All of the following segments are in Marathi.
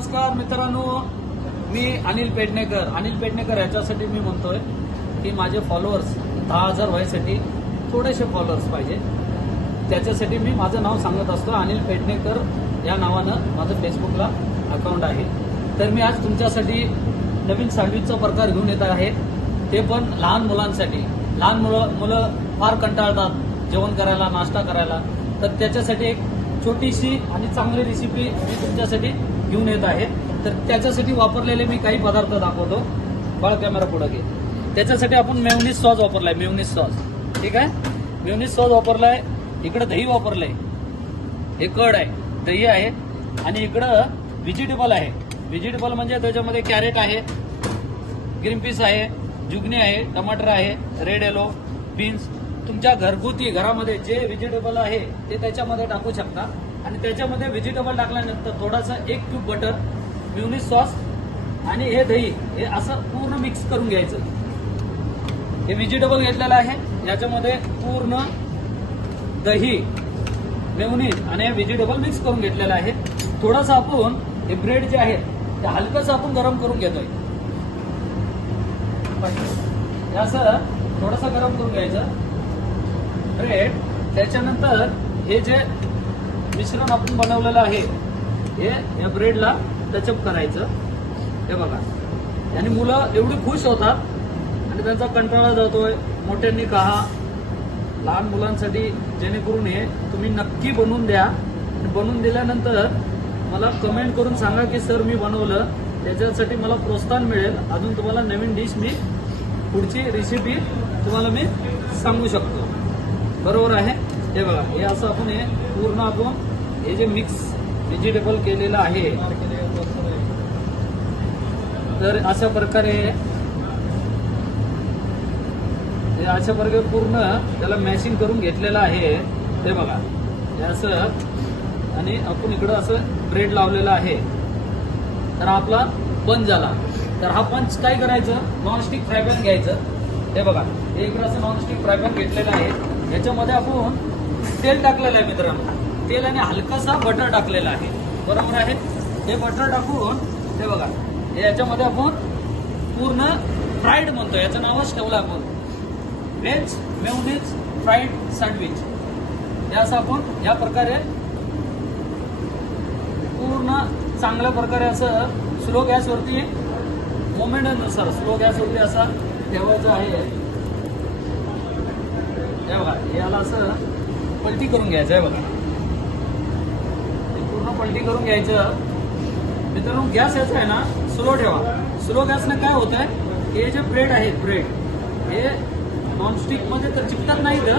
नमस्कार मित्रांनो, मी अनिल पेडणेकर याच्यासाठी मी म्हणतोय की माझे फॉलोअर्स 10,000 व्हायसाठी थोडेसे फॉलोअर्स पाहिजे. त्याच्यासाठी मी माझं नाव सांगत असतो. अनिल पेडणेकर या नावानं माझं फेसबुकला अकाउंट आहे. तर मी आज तुमच्यासाठी नवीन सँडविचचा प्रकार घेऊन येत आहे, ते पण लहान मुलांसाठी. लहान मुलं फार कंटाळतात जेवण करायला, नाश्ता करायला. तर त्याच्यासाठी एक छोटीशी आणि चांगली रेसिपी मी तुमच्यासाठी घेऊन येत आहे. तर त्याच्यासाठी वापरलेले मी काही पदार्थ दाखवतो. बाळ कॅमेरा पुढे घे. त्याच्यासाठी आपण मेयोनीज सॉस वापरलाय. मेयोनीज सॉस ठीक आहे. मेयोनीज सॉस वापरलाय. इकडे दही वापरलंय. हे कड आहे, दही आहे. आणि इकडं व्हेजिटेबल आहे. व्हेजिटेबल म्हणजे त्याच्यामध्ये कॅरेट आहे, ग्रीन पीस आहे, जुगनी आहे, टमाटर आहे, रेड येलो, बीन्स. तुमच्या घरगुती घरामध्ये जे व्हेजिटेबल आहे ते त्याच्यामध्ये टाकू शकता. आणि त्याच्यामध्ये व्हेजिटेबल टाकल्यानंतर थोडासा 1 क्यूब बटर, मेयोनीज सॉस आणि हे दही हे असं पूर्ण मिक्स करून घ्यायचं. हे व्हेजिटेबल घेतलेलं आहे. याच्यामध्ये पूर्ण दही, मेयोनीज आणि हे व्हेजिटेबल मिक्स करून घेतलेलं आहे. थोडंसं आपण हे ब्रेड जे आहे ते हलकंसं आपण गरम करून घेतोय. असं थोडंसं गरम करून घ्यायचं ब्रेड. त्याच्यानंतर हे जे मिश्रण आपण बनवलेलं आहे हे या ब्रेडला टचअप करायचं. हे बघा, आणि मुलं एवढी खुश होतात आणि त्यांचा कंटाळा जातोय. मोठ्यांनी कहा, लहान मुलांसाठी जेणेकरून हे तुम्ही नक्की बनवून द्या. आणि बनवून दिल्यानंतर मला कमेंट करून सांगा की सर मी बनवलं. त्याच्यासाठी मला प्रोत्साहन मिळेल. अजून तुम्हाला नवीन डिश मी पुढची रेसिपी तुम्हाला मी सांगू शकतो. बरोबर आहे. हे बघा, हे असं आपण हे पूर्ण आपण हे जे मिक्स व्हेजिटेबल केलेलं आहे तर अशा प्रकारे पूर्ण त्याला मॅशिंग करून घेतलेलं आहे. ते बघा, हे असं. आणि आपण इकडं असं ब्रेड लावलेला आहे. तर आपला पंच झाला. तर हा पंच काय करायचं, नॉनस्टिक फ्राय पॅन घ्यायचं. हे बघा, हे इकडं असं नॉनस्टिक फ्राय पॅन घेतलेलं आहे. याच्यामध्ये आपण तेल टाकलेलं आहे मित्रांनो. तेल आणि हलकासा बटर टाकलेला आहे. बरोबर आहे. हे बटर टाकून हे बघा, हे याच्यामध्ये आपण पूर्ण फ्राईड म्हणतो. याचं नावच ठेवलं आपण व्हेज मेयोनीज फ्राईड सँडविच. हे असं आपण या प्रकारे पूर्ण चांगल्या प्रकारे असं स्लो गॅसवरती मोमेंटनुसार स्लो गॅसवरती असा ठेवायचं आहे. हे बघा, याला असं पलटी करून घ्यायचं आहे. बघा, पूर्ण पलटी करून घ्यायचं. मित्रांनो, गॅस याचा आहे ना स्लो ठेवा. स्लो गॅसने काय होत आहे, हे जे ब्रेड आहेत, ब्रेड हे नॉनस्टिक मध्ये तर चिकटत नाही तर,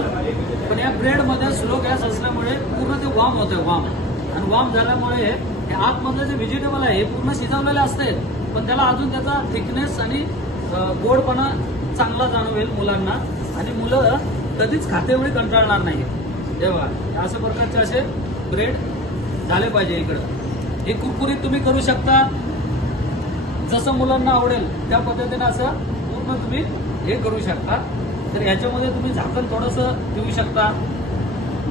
पण या ब्रेड मध्ये स्लो गॅस असल्यामुळे पूर्ण ते वार्म होतंय. वार्म आणि वार्म झाल्यामुळे हे आतमधलं जे व्हेजिटेबल आहे हे पूर्ण शिजवलेले असते, पण त्याला अजून त्याचा थिकनेस आणि गोडपणा चांगला जाणवेल मुलांना. आणि मुलं कधीच खातेवेळी कंटाळणार नाही. तेव्हा अशा प्रकारचे असे ब्रेड झाले पाहिजे. इकडं हे कुरकुरीत तुम्ही करू शकता. जसं मुलांना आवडेल त्या पद्धतीने असं पूर्ण तुम्ही हे करू शकता. तर याच्यामध्ये तुम्ही झाकण थोडंसं देऊ शकता.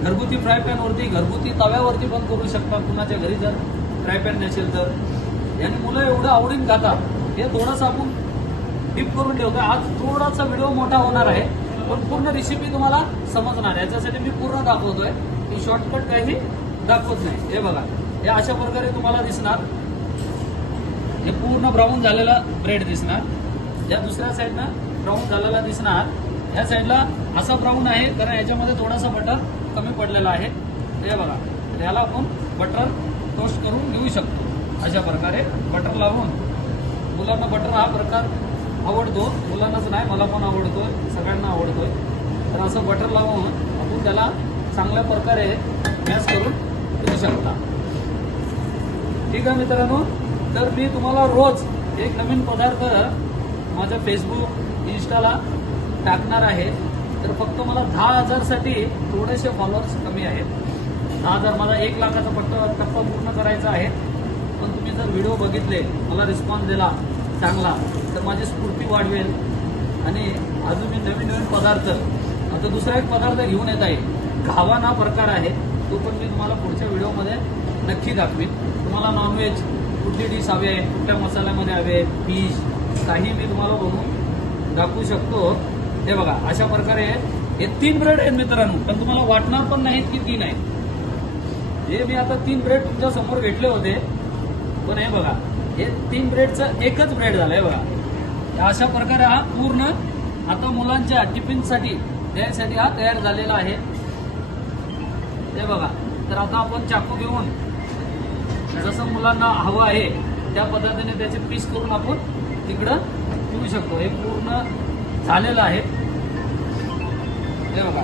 घरगुती फ्राय पॅनवरती, घरगुती तव्यावरती पण करू शकता. कुणाच्या घरी जर फ्राय पॅन नसेल तर. आणि मुलं एवढं आवडीन खातात. हे थोडंसं आपण डिप करून ठेवतो. आज थोडासा व्हिडिओ मोठा होणार आहे, पण पूर्ण रेसिपी तुम्हाला समजणार. याच्यासाठी मी पूर्ण दाखवतोय, की शॉर्टकट काही दाखवत नाही. हे बघा, हे अशा प्रकारे तुम्हाला दिसणार. हे पूर्ण ब्राऊन झालेला ब्रेड दिसणार. या दुसऱ्या साईडनं ब्राऊन झालेला दिसणार. या साईडला असा ब्राऊन आहे कारण याच्यामध्ये थोडासा बटर कमी पडलेला आहे. हे बघा, याला आपण बटर टोस्ट करून घेऊ शकतो. अशा प्रकारे बटर लावून, मुलांना बटर हा प्रकार आवडतो. मुलांनाच नाही, मला पण आवडतोय, सगळ्यांना आवडतोय. तर असं बटर लावून आपण त्याला चांगल्या प्रकारे मॅश करून घेऊ शकता. ठीक आहे मित्रांनो. तर मी तुम्हाला रोज एक नवीन पदार्थ माझ्या फेसबुक, इंस्टाला टाकणार आहे. तर फक्त मला 10,000 साठी थोडेसे फॉलोअर्स कमी आहेत. 10,000 मला 1 लाखाचा टप्पा पूर्ण करायचा आहे. पण तुम्ही जर व्हिडिओ बघितले, मला रिस्पॉन्स दिला चांगला, तर माझी स्फूर्ती वाढवेल. आणि अजून मी नवीन पदार्थ, आता दुसरा एक पदार्थ घेऊन येत आहे. घावन हा प्रकार आहे, तो पण मी तुम्हाला पुढच्या व्हिडिओमध्ये नक्की दाखवीन. तुम्हाला नॉनव्हेज कुठली डिश हवी आहे, कुठल्या मसाल्यामध्ये हवे आहे, फिश काही मी तुम्हाला बनवून दाखवू शकतो. हे बघा अशा प्रकारे हे 3 ब्रेड आहेत मित्रांनो, पण तुम्हाला वाटणार पण नाहीत की 3 आहेत. हे मी आता 3 ब्रेड तुमच्या समोर भेटले होते, पण हे बघा हे 3 ब्रेडचं एकच ब्रेड झालं. हे बघा अशा प्रकारे हा पूर्ण आता मुलांच्या टिफिनसाठी द्यायसाठी हा तयार झालेला आहे. हे बघा, तर आता आपण चाकू घेऊन जसं मुलांना हवं आहे त्या पद्धतीने त्याचे पीस करून आपण तिकडं ठेवू शकतो. हे पूर्ण झालेलं आहे. हे बघा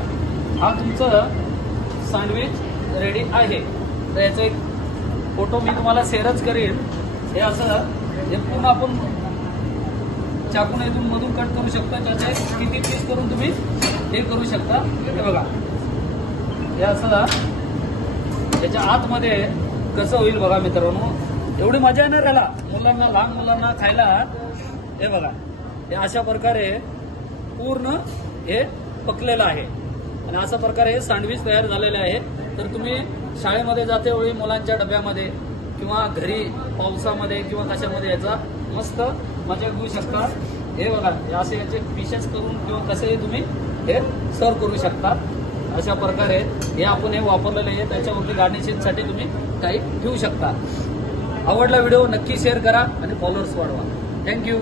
हा तुमचं सँडविच रेडी आहे. तर याचा एक फोटो मी तुम्हाला शेअरच करेन. हे असं हे पूर्ण आपण चाकून इथून मधून कट करू शकता. त्याचे किती पीस करून तुम्ही हे करू शकता. हे बघा हे असं त्याच्या आतमध्ये कसं होईल बघा मित्रांनो, एवढी मजा येणार याला मुलांना, लहान मुलांना खायला. हे बघा हे अशा प्रकारे पूर्ण हे पकलेलं आहे आणि अशा प्रकारे हे सँडविच तयार झालेले आहे. तर तुम्ही शाळेमध्ये जाते वेळी मुलांच्या डब्यामध्ये किंवा घरी पावसामध्ये किंवा कशामध्ये याचा मस्त मजा घेऊ शकता. हे बघा हे असे याचे पीसेस करून किंवा कसेही तुम्ही हे सर्व करू शकता. अशा प्रकारे हे आपण हे वापरलेलं आहे. त्याच्यावरती गार्निशिंगसाठी तुम्ही काही ठेवू शकता. आवडला व्हिडिओ नक्की शेअर करा आणि फॉलोअर्स वाढवा. थँक्यू.